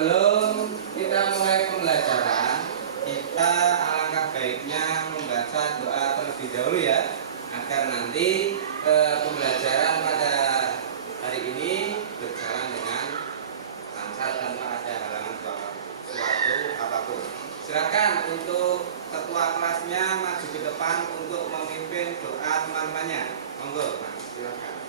Sebelum kita mulai pembelajaran, kita alangkah baiknya membaca doa terlebih dahulu ya, agar nanti pembelajaran pada hari ini berjalan dengan lancar tanpa ada halangan suatu apapun. Silakan untuk ketua kelasnya maju ke depan untuk memimpin doa teman-temannya. Monggo, Pak, silakan.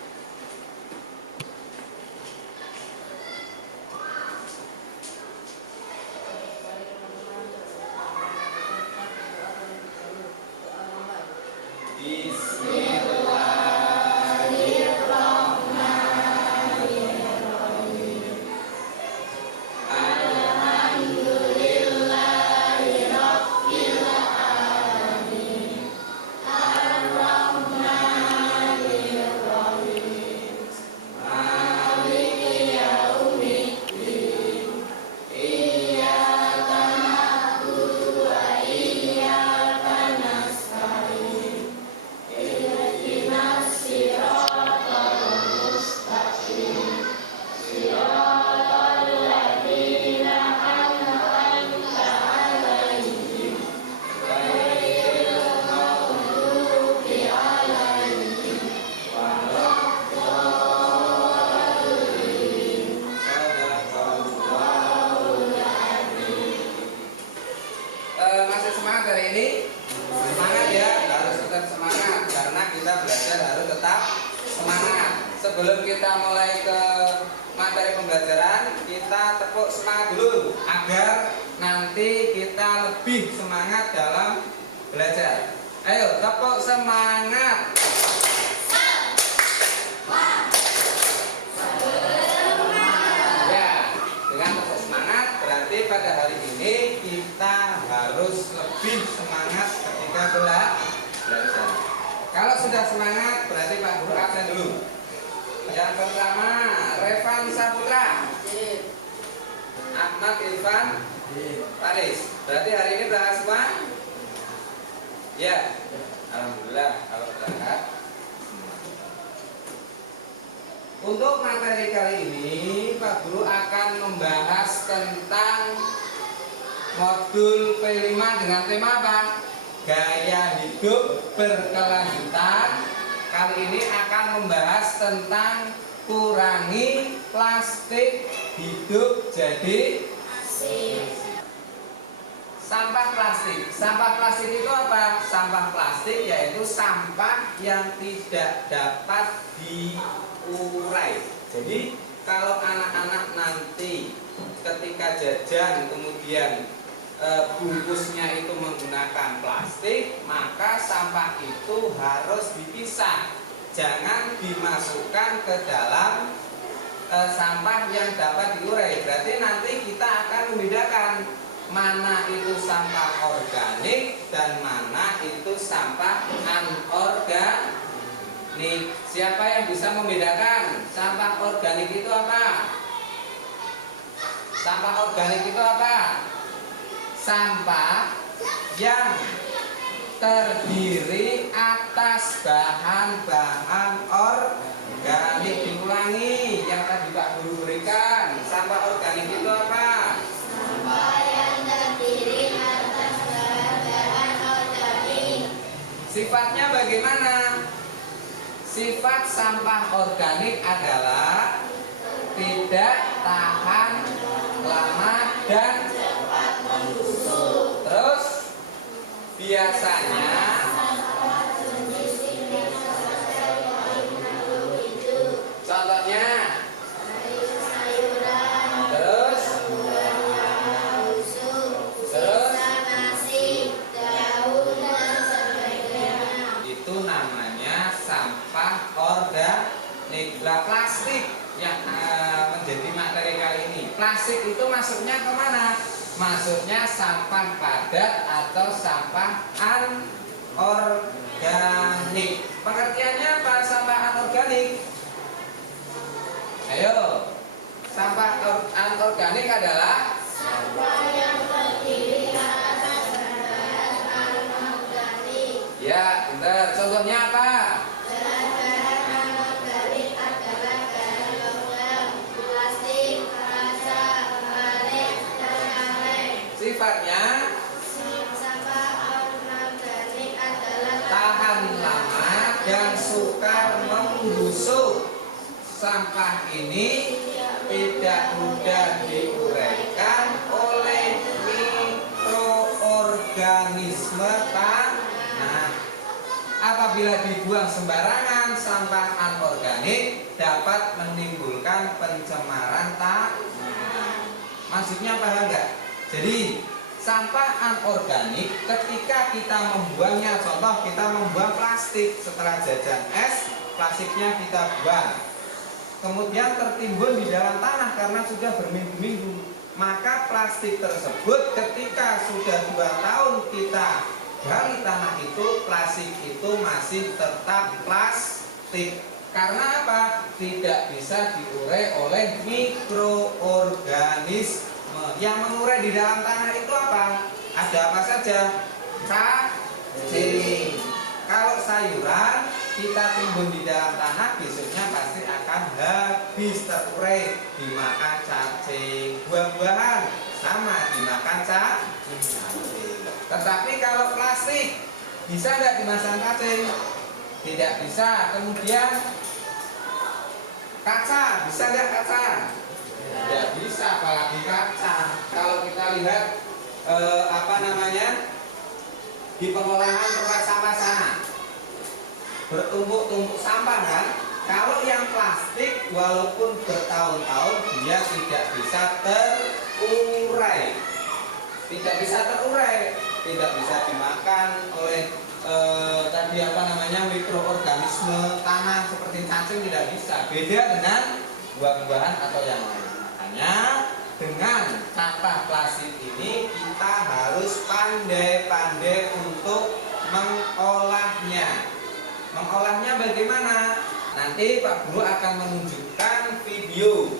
Masih semangat hari ini? Semangat ya, harus tetap semangat karena kita belajar harus tetap semangat. Sebelum kita mulai ke materi pembelajaran, kita tepuk semangat dulu agar nanti kita lebih semangat dalam belajar. Ayo, tepuk semangat. Ya, dengan tepuk semangat berarti pada hari ini kita harus lebih semangat ketika belajar. Kalau sudah semangat berarti Pak Guru absen dulu. Yang pertama, Revan Saputra, Ahmad Irfan Paris. Berarti hari ini berangkat semua? Ya, alhamdulillah kalau berangkat. Untuk materi kali ini Pak Guru akan membahas tentang modul P5 dengan tema apa? Gaya hidup berkelanjutan. Kali ini akan membahas tentang kurangi plastik, hidup jadi asik. Sampah plastik. Sampah plastik itu apa? Sampah plastik yaitu sampah yang tidak dapat diurai. Jadi kalau anak-anak nanti ketika jajan kemudian bungkusnya itu menggunakan plastik, maka sampah itu harus dipisah. Jangan dimasukkan ke dalam sampah yang dapat diurai. Berarti nanti kita akan membedakan mana itu sampah organik dan mana itu sampah anorganik. Siapa yang bisa membedakan sampah organik itu apa? Sampah organik itu apa? Sampah yang terdiri atas bahan-bahan organik. Diulangi yang tadi Pak Guru berikan. Sampah organik itu apa? Sampah yang terdiri atas bahan-bahan organik. Sifatnya bagaimana? Sifat sampah organik adalah tidak tahan lama dan terus biasanya contohnya terus nasi, daun dan sebagainya. itu namanya sampah organik. Plastik yang menjadi materi kali ini, plastik itu masuknya kemana? Masuknya sampah padat atau sampah anorganik. Pengertiannya apa sampah anorganik? Ayo, sampah anorganik adalah Sampah yang terdiri atas bahan anorganik. ya, benar. Contohnya apa? Bahan anorganik adalah bahan logam, plastik, kaca, karet, sifatnya Sampah anorganik adalah tahan lama dan sukar membusuk. Sampah ini tidak mudah diuraikan oleh mikroorganisme tanah. Apabila dibuang sembarangan, sampah anorganik dapat menimbulkan pencemaran tanah. Maksudnya paham nggak? Jadi sampah anorganik ketika kita membuangnya, contoh kita membuang plastik setelah jajan es, plastiknya kita buang, kemudian tertimbun di dalam tanah karena sudah berminggu-minggu, maka plastik tersebut ketika sudah 2 tahun kita gali tanah itu, plastik itu masih tetap plastik. Karena apa? Tidak bisa diurai oleh mikroorganisme. Yang mengurai di dalam tanah itu apa? Ada apa saja? Cacing. Kalau sayuran kita timbun di dalam tanah, besoknya pasti akan habis terurai, dimakan cacing. Buah-buahan sama, dimakan cacing. Tetapi kalau plastik bisa nggak dimakan cacing? Tidak bisa. Kemudian kaca, bisa nggak kaca? Tidak bisa, apalagi kaca. Kalau kita lihat di pengolahan tempat sampah sana, bertumpuk-tumpuk sampah kan? Kalau yang plastik walaupun bertahun-tahun dia tidak bisa terurai, tidak bisa dimakan oleh mikroorganisme tanah seperti cacing, tidak bisa. Beda dengan buah-buahan atau yang lain. Makanya dengan sampah plastik ini kita harus pandai-pandai untuk mengolahnya. Mengolahnya bagaimana? Nanti Pak Guru akan menunjukkan video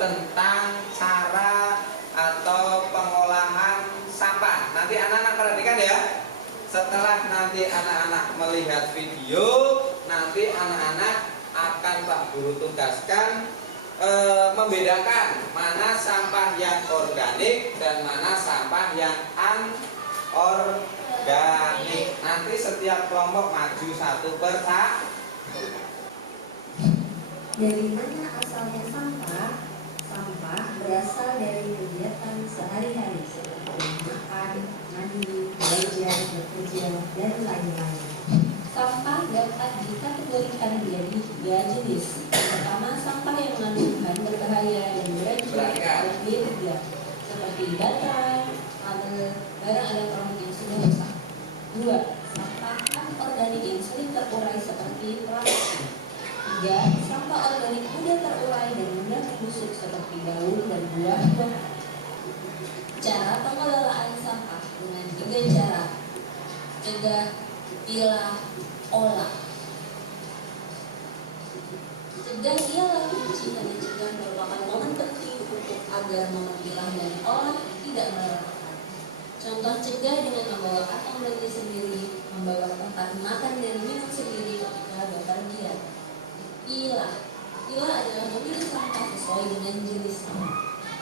tentang cara atau pengolahan sampah. Nanti anak-anak perhatikan ya. Setelah nanti anak-anak melihat video, nanti anak-anak akan Pak Guru tugaskan membedakan mana sampah yang organik dan mana sampah yang anorganik. Nanti setiap kelompok maju 1 per 1. Dari mana asalnya sampah? Sampah berasal dari kegiatan sehari-hari seperti makan, mandi, belajar, bekerja, dan lain-lain. Sampah dapat dikategorikan menjadi 3 jenis. Pertama, sampah yang mengandung bahan berbahaya dan beracun atau B3, seperti baterai, kabel, barang elektronik yang sudah rusak. 2. Sampah anorganik yang sulit terurai seperti plastik. 3. Sampah organik mudah terurai dan mudah membusuk seperti daun dan buah-buahan. Cara pengelolaan sampah dengan 3 cara: cegah, pilah, olah. Cegah ialah kunci, karena cegah merupakan momen penting untuk agar momen pilah dan olah tidak melelahkan. Contoh cegah dengan membawa kantong belanja sendiri, membawa tempat makan dan minum sendiri ketika bepergian. Pilah adalah memilih sampah sesuai dengan jenisnya.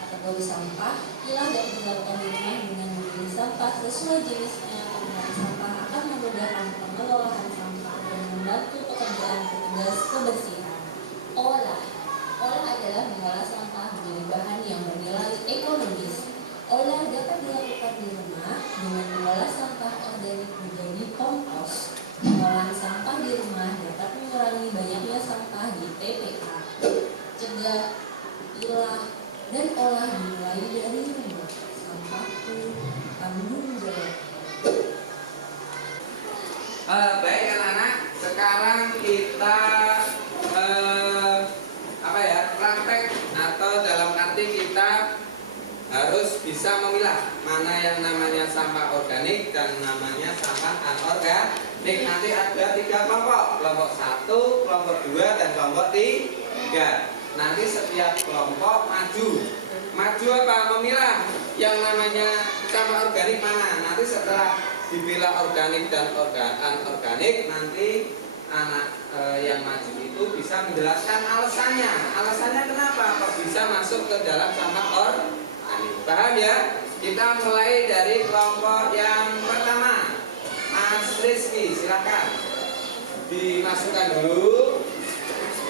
Kategori sampah, pilah dapat dilakukan di rumah dengan memilih sampah sesuai jenisnya. Pemilahan sampah akan memudahkan pengelolaan sampah dan membantu pekerjaan petugas kebersihan. Olah adalah mengolah sampah menjadi bahan yang bernilai ekonomis. Olah dapat dilakukan di rumah dengan mengolah sampah organik menjadi kompos. Pengolahan sampah di rumah dapat mengurangi banyaknya sampah di TPA. Cegah, pilah, dan olah dimulai dari rumah. Sampahku tanggung jawab. Baik anak-anak, sekarang kita praktek, atau dalam arti kita harus bisa memilah mana yang namanya sampah organik dan namanya sampah anorganik. Nanti ada 3 kelompok, kelompok 1, kelompok 2, dan kelompok 3. Nanti setiap kelompok maju apa? Memilah yang namanya sampah organik mana. Nanti setelah dipilah organik dan anorganik, nanti anak yang maju itu bisa menjelaskan alasannya. Alasannya kenapa kok bisa masuk ke dalam sampah organik. organik. Paham ya? Kita mulai dari kelompok yang pertama. Mas Rizky, silakan dimasukkan dulu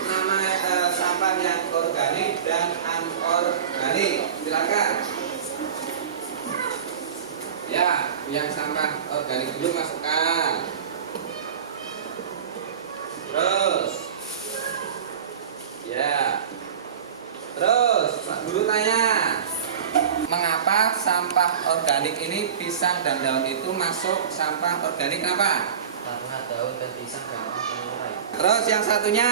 nama sampah yang organik dan anorganik. Silakan. Ya, yang sampah organik dulu masukkan. Terus, ya. Terus, Pak Guru tanya, mengapa sampah organik ini pisang dan daun itu masuk sampah organik? Kenapa? Karena daun dan pisang gampang terurai. Terus yang satunya,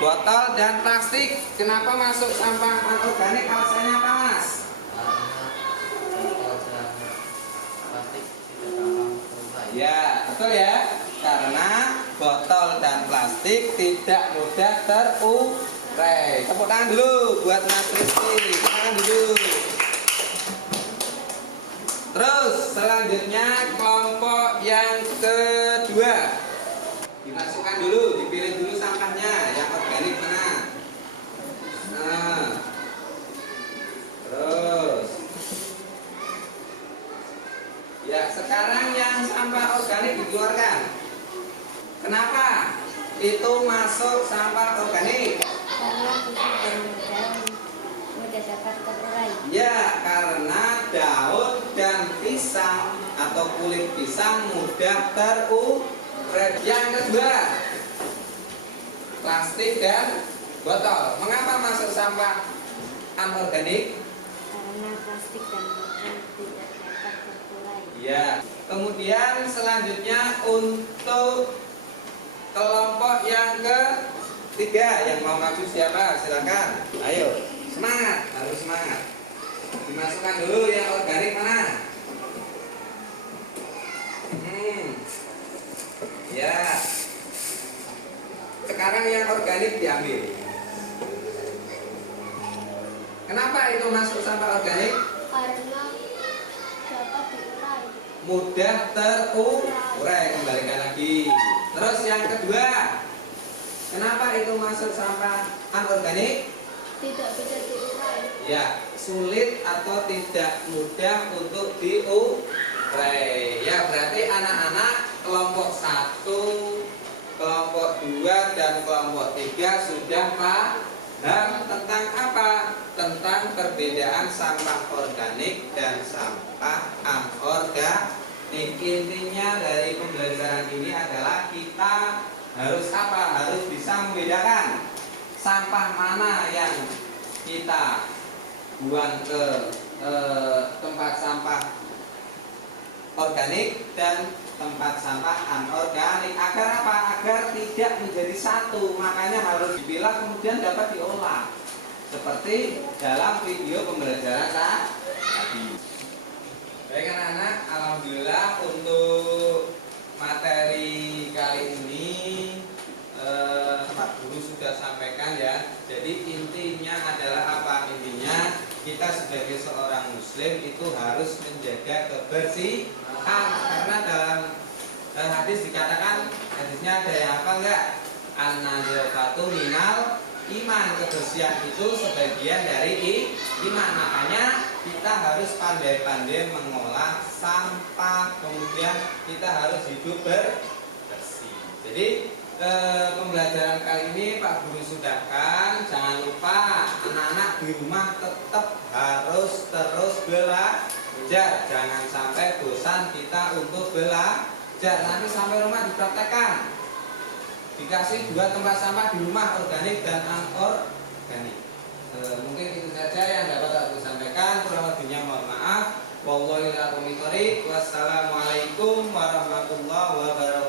botol dan plastik, kenapa masuk sampah anorganik? Alasannya apa, Mas? Karena botol dan plastik tidak gampang terurai. Ya, betul ya. Karena botol dan plastik tidak mudah terurai. Tepuk tangan dulu buat Mas Rizky. Tepuk tangan dulu. Terus selanjutnya kelompok yang kedua. Dimasukkan dulu, dipilih dulu sampahnya. Yang organik mana? Nah. Terus. Ya, sekarang yang sampah organik dikeluarkan. Kenapa itu masuk sampah organik? Karena pisang dan mudah dapat terurai. Ya, karena daun dan pisang atau kulit pisang mudah terurai. Yang kedua, plastik dan botol. Mengapa masuk sampah anorganik? Karena plastik dan botol tidak dapat terurai. Ya. Kemudian selanjutnya untuk kelompok yang ketiga, yang mau maju siapa? Silakan. Ayo, semangat, harus semangat. Dimasukkan dulu yang organik mana? Ya. Sekarang yang organik diambil. Kenapa itu masuk sampah organik? Karena dapat diurai. Mudah terurai. Kembalikan lagi. Terus yang kedua, kenapa itu masuk sampah anorganik? Tidak bisa diurai. Ya, sulit atau tidak mudah untuk diurai. Ya, berarti anak-anak kelompok 1, kelompok 2 dan kelompok 3 sudah paham tentang apa? Tentang perbedaan sampah organik dan sampah anorganik. Intinya dari pembelajaran ini adalah kita harus apa? Harus bisa membedakan sampah mana yang kita buang ke tempat sampah organik dan tempat sampah anorganik. Agar apa? Agar tidak menjadi satu. Makanya harus dipilah kemudian dapat diolah. Seperti dalam video pembelajaran tadi. Baik anak-anak, alhamdulillah untuk materi kali ini Pak Guru sudah sampaikan ya. Jadi intinya adalah apa? Intinya kita sebagai seorang muslim itu harus menjaga kebersihan. Karena dalam hadis dikatakan, hadisnya ada yang apa enggak? An-nadhafatu minal iman. Kebersihan itu sebagian dari iman. Makanya kita harus pandai-pandai mengolah sampah. Kemudian kita harus hidup bersih. Jadi pembelajaran kali ini Pak Guru sudahkan. Jangan lupa anak-anak di rumah tetap harus terus belajar. Jangan sampai bosan kita untuk belajar. Nanti sampai rumah dipraktekkan. Dikasih 2 tempat sampah di rumah, organik dan anorganik. Mungkin itu saja yang dapat aku sampaikan. Kurang lebihnya mohon maaf. Wassalamualaikum warahmatullahi wabarakatuh.